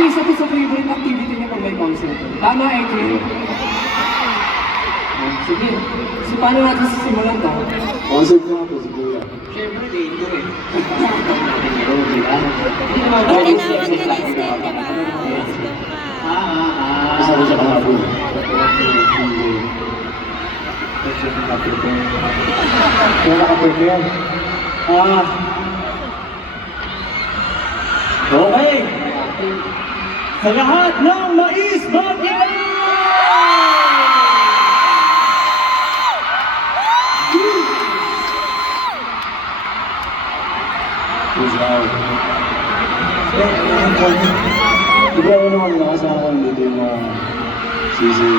Actually, isa to sa favorite activity niya pag may concert. Tama, Ekrin? Sige. So, paano natin sisimulan to? Concert nga po si Kuya. Siyempre, day 2 eh. Hindi naman Tinawag ka ni Stel, di ba? Let's go ka. Isa ko siya kahapon. Kaya naka-prepare. Okay. Sa lahat ng mais mag-ilan! Who's out? Diba ako naman nakasama ko dito yung mga sisi.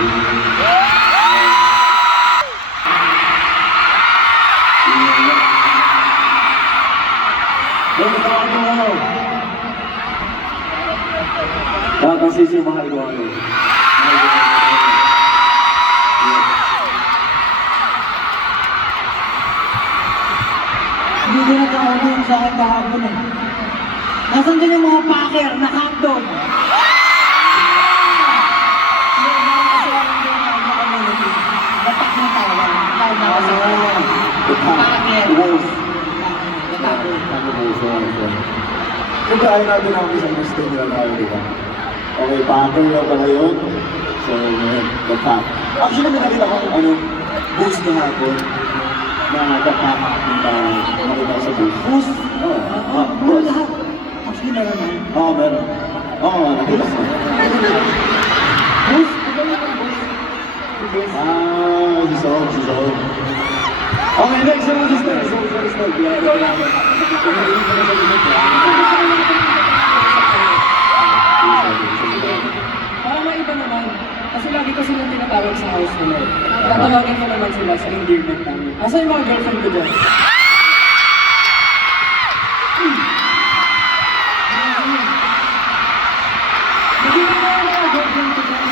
Bakit sisi mahal ko ano? Hindi ko nagka-order yung sa akin kahapon eh. Nasaan din yung mga packer na hotdog? Batak ng tawag. Tawag na kasi. Packer. Siyempre ayaw natin ang isang gusto nila tayo, di ba? Okay, packer na pala yun. So, ngayon, the pack. Actually, may nakita ko ano, boost na hapon na the pack yung nakita ko sa boost. Boost? Oo. Puro lahat. Actually, meron na. Oo, meron. Oo, nakita ko. Boost? Ito lang ang boost. Si Sob, si Sob. Okay, next naman si Stel. So, Stel. Ikaw lang. Para maiba naman, kasi lagi ko silang tinatawag sa house nila eh. Tatawagin ko naman sila sa endearment namin. Asa yung mga girlfriend ko dyan? Hindi ko na yung mga girlfriend ko dyan.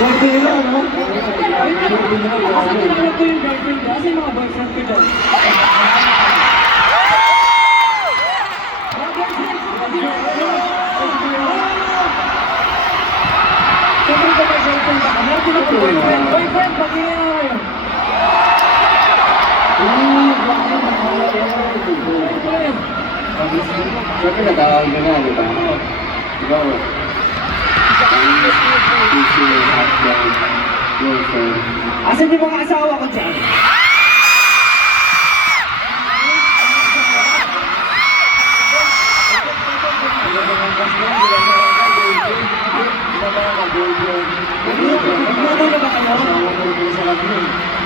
Swerte nila, no? Asa tinawag ko yung girlfriend ko? Asa yung mga boyfriend ko dyan? Siyempre ko ba girlfriend ako? Meron ko na boyfriend. Boyfriend, pag-iyan na kayo. Boyfriend. Siyempre natawag na nga, di ba? Ikaw, Asan yung mga asawa ko dyan? Nagluto na ba kayo?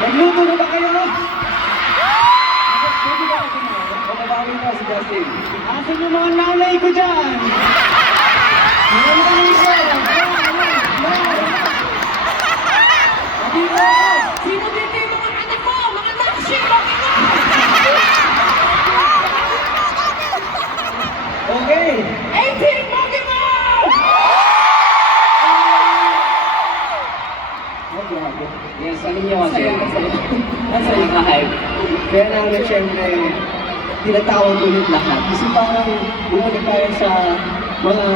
Nagluto na ba kayo? Pwede ba ako na? Babawi na si Justin. Asan yung mga nanay ko dyan? Mga nanay ko! Dito ako! Sino dito yung mga anak ko? Mga naksi! Okay! 18 Pokemon! Yes, alam niyo kasi. Nasa yung ka-hype. Kaya namin siyempre, tinatawag ulit lahat. Kasi parang bumalik tayo sa mga